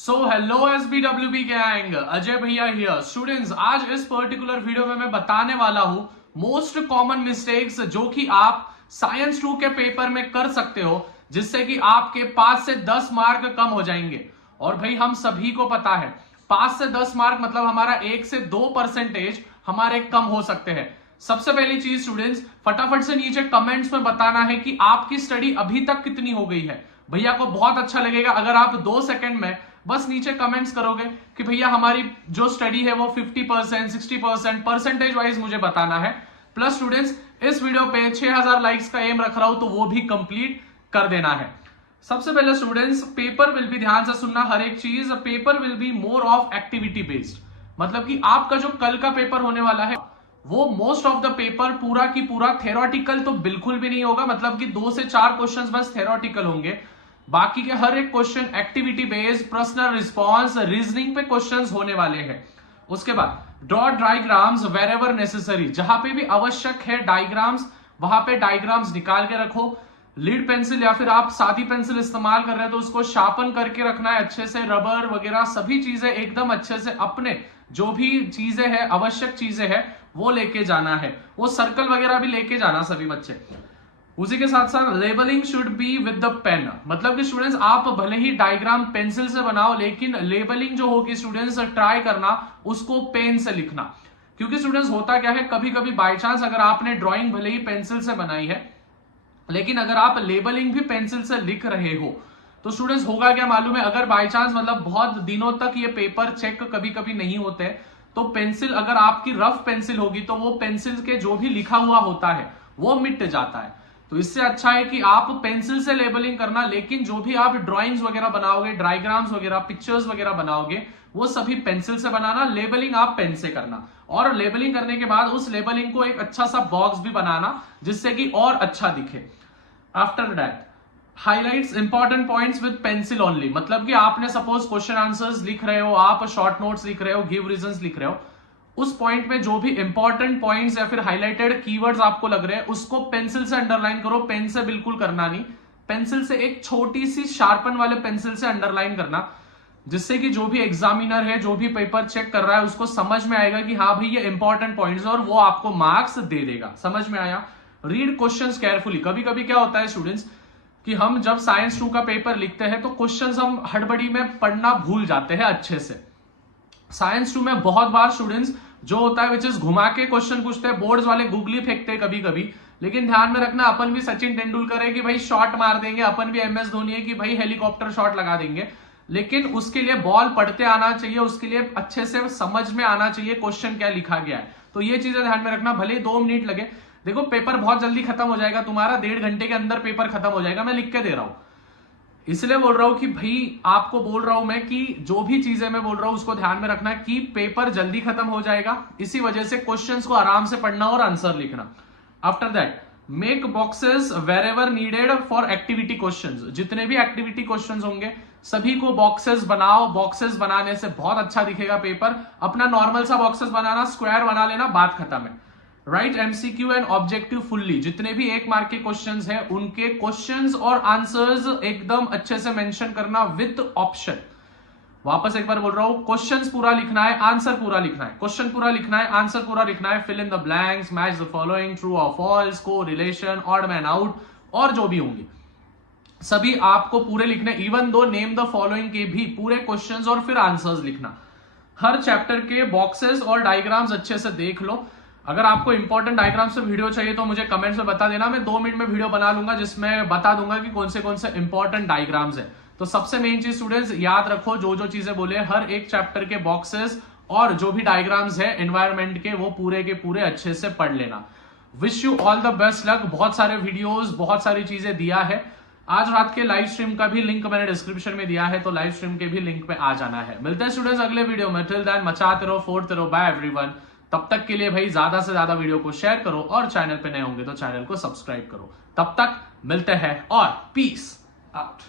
So hello SBWB gang, Ajay भैया here. Students, आज इस पर्टिकुलर वीडियो में मैं बताने वाला हूं मोस्ट कॉमन मिस्टेक्स जो कि आप साइंस 2 के पेपर में कर सकते हो, जिससे कि आपके 5 से 10 मार्क कम हो जाएंगे। और भाई हम सभी को पता है 5 से 10 मार्क मतलब हमारा 1 से 2% हमारे कम हो सकते हैं। सबसे पहली चीज स्टूडेंट्स, फटाफट से नीचे कमेंट्स में बताना है कि आपकी स्टडी अभी तक कितनी हो गई है। भैया को बहुत अच्छा लगेगा अगर आप 2 सेकंड में बस नीचे कमेंट्स करोगे कि भैया हमारी जो स्टडी है वो 50%, 60%, परसेंटेज वाइज मुझे बताना है। प्लस स्टूडेंट्स, इस वीडियो पे 6000 लाइक्स का एम रख रहा हूं, तो वो भी कंप्लीट कर देना है। सबसे पहले स्टूडेंट्स, पेपर विल बी, ध्यान से सुनना हर एक चीज, paper will be more of activity based. मतलब कि आपका जो कल का पेपर होने वाला है वो मोस्ट ऑफ द पेपर पूरा की पूरा थेरोटिकल तो बिल्कुल भी नहीं होगा। मतलब कि 2 से 4 क्वेश्चंस बस थेरोटिकल होंगे, बाकी के हर एक question activity based, personal response, reasoning पे क्वेश्चंस होने वाले हैं। उसके बाद draw diagrams wherever necessary, जहां पे भी आवश्यक है डायग्राम्स वहां पे डायग्राम्स निकाल के रखो। लीड पेंसिल या फिर आप सादी पेंसिल इस्तेमाल कर रहे हैं तो उसको शार्पन करके रखना है अच्छे से। रबर वगैरह सभी चीजें एकदम अच्छे से, अपने जो भी चीजें हैं, आवश्यक चीजें हैं, वो लेके जाना है। वो सर्कल वगैरह भी लेके जाना सभी बच्चे। उसी के साथ साथ labelling should be with the pen. मतलब कि स्टूडेंट्स, आप भले ही डायग्राम पेंसिल से बनाओ, लेकिन लेबलिंग जो होगी स्टूडेंट्स ट्राई करना उसको पेन से लिखना। क्योंकि स्टूडेंट्स होता क्या है, कभी कभी बाय चांस अगर आपने ड्राइंग भले ही पेंसिल से बनाई है, लेकिन अगर आप लेबलिंग भी पेंसिल से लिख रहे हो तो स्टूडेंट्स होगा क्या मालूम है, अगर बाय चांस मतलब बहुत दिनों तक ये पेपर चेक कभी कभी नहीं होते, तो पेंसिल अगर आपकी रफ पेंसिल होगी तो वो पेंसिल के जो भी लिखा हुआ होता है वो मिट जाता है। तो इससे अच्छा है कि आप पेंसिल से लेबलिंग करना, लेकिन जो भी आप ड्राइंग्स वगैरह बनाओगे, डायग्राम्स वगैरह, पिक्चर्स वगैरह बनाओगे, वो सभी पेंसिल से बनाना। लेबलिंग आप पेन से करना, और लेबलिंग करने के बाद उस लेबलिंग को एक अच्छा सा बॉक्स भी बनाना जिससे कि और अच्छा दिखे। After that highlights important points with pencil only. मतलब कि आपने सपोज क्वेश्चन आंसर्स लिख रहे हो, आप शॉर्ट नोट्स लिख रहे हो, गिव रीजंस लिख रहे हो, उस पॉइंट में जो भी इंपॉर्टेंट पॉइंट्स या फिर हाइलाइटेड कीवर्ड्स आपको लग रहे हैं उसको पेंसिल से अंडरलाइन करो। पेन से बिल्कुल करना नहीं, पेंसिल से एक छोटी सी शार्पन वाले पेंसिल से अंडरलाइन करना, जिससे कि जो भी एग्जामिनर है, जो भी पेपर चेक कर रहा है, उसको समझ में आएगा कि हाँ भाई ये इंपॉर्टेंट पॉइंट्स है, और वो आपको मार्क्स दे देगा। समझ में आया? Read questions carefully. कभी कभी क्या होता है स्टूडेंट्स कि हम जब साइंस 2 का पेपर लिखते हैं तो क्वेश्चंस हम हड़बड़ी में पढ़ना भूल जाते हैं अच्छे से। साइंस 2 में बहुत बार स्टूडेंट्स जो होता है विच इज घुमा के क्वेश्चन पूछते हैं, बोर्ड्स वाले गूगली फेंकते हैं कभी कभी, लेकिन ध्यान में रखना अपन भी सचिन तेंदुलकर है कि भाई शॉट मार देंगे, अपन भी MS धोनी है कि भाई हेलीकॉप्टर शॉट लगा देंगे, लेकिन उसके लिए बॉल पढ़ते आना चाहिए, उसके लिए अच्छे से समझ में आना चाहिए क्वेश्चन क्या लिखा गया है। तो ये चीजें ध्यान में रखना। भले 2 मिनट लगे, देखो पेपर बहुत जल्दी खत्म हो जाएगा तुम्हारा, 1.5 घंटे के अंदर पेपर खत्म हो जाएगा। मैं लिख के दे रहा हूं, इसलिए बोल रहा हूं कि भाई आपको बोल रहा हूं मैं कि जो भी चीजें मैं बोल रहा हूं उसको ध्यान में रखना कि पेपर जल्दी खत्म हो जाएगा, इसी वजह से क्वेश्चंस को आराम से पढ़ना और आंसर लिखना। After that make boxes wherever needed for activity questions. जितने भी एक्टिविटी क्वेश्चंस होंगे सभी को बॉक्सेस बनाओ। बॉक्सेस बनाने से बहुत अच्छा दिखेगा पेपर। अपना नॉर्मल सा बॉक्सेस बनाना, स्क्वायर बना लेना, बात खत्म है। Right MCQ and objective fully. जितने भी 1 मार्क के क्वेश्चंस हैं उनके क्वेश्चंस और आंसर्स एकदम अच्छे से मेंशन करना विद ऑप्शन। वापस एक बार बोल रहा हूं, क्वेश्चंस पूरा लिखना है, आंसर पूरा लिखना है। क्वेश्चन पूरा लिखना है, आंसर पूरा लिखना है। Fill in the blanks, match the following, true और false, correlation, odd man out, और जो भी होंगे सभी आपको पूरे लिखने। Even though name the following के भी पूरे क्वेश्चंस और फिर आंसर्स लिखना। हर चैप्टर के बॉक्सेस और डायग्राम्स अच्छे से देख लो। अगर आपको इंपॉर्टेंट डायग्राम से वीडियो चाहिए तो मुझे कमेंट्स में बता देना, मैं 2 मिनट में वीडियो बना लूंगा जिसमें बता दूंगा कि कौन से इंपॉर्टेंट डायग्राम्स है। तो सबसे मेन चीज स्टूडेंट्स याद रखो, जो जो चीजें बोले, हर एक चैप्टर के बॉक्सेस और जो भी डायग्राम्स है एनवायरमेंट के, वो पूरे के पूरे अच्छे से पढ़ लेना। Wish you all the best luck. बहुत सारे वीडियोस, बहुत सारी चीजें दिया है। आज रात के लाइव स्ट्रीम का भी लिंक मैंने डिस्क्रिप्शन में दिया है, तो लाइव स्ट्रीम के भी लिंक पे आ जाना है। मिलते हैं स्टूडेंट्स अगले वीडियो में। टिल देन मचाते रहो, फोड़ते रहो। Bye everyone. तब तक के लिए भाई ज्यादा से ज्यादा वीडियो को शेयर करो, और चैनल पे नए होंगे तो चैनल को सब्सक्राइब करो। तब तक मिलते हैं और पीस आउट।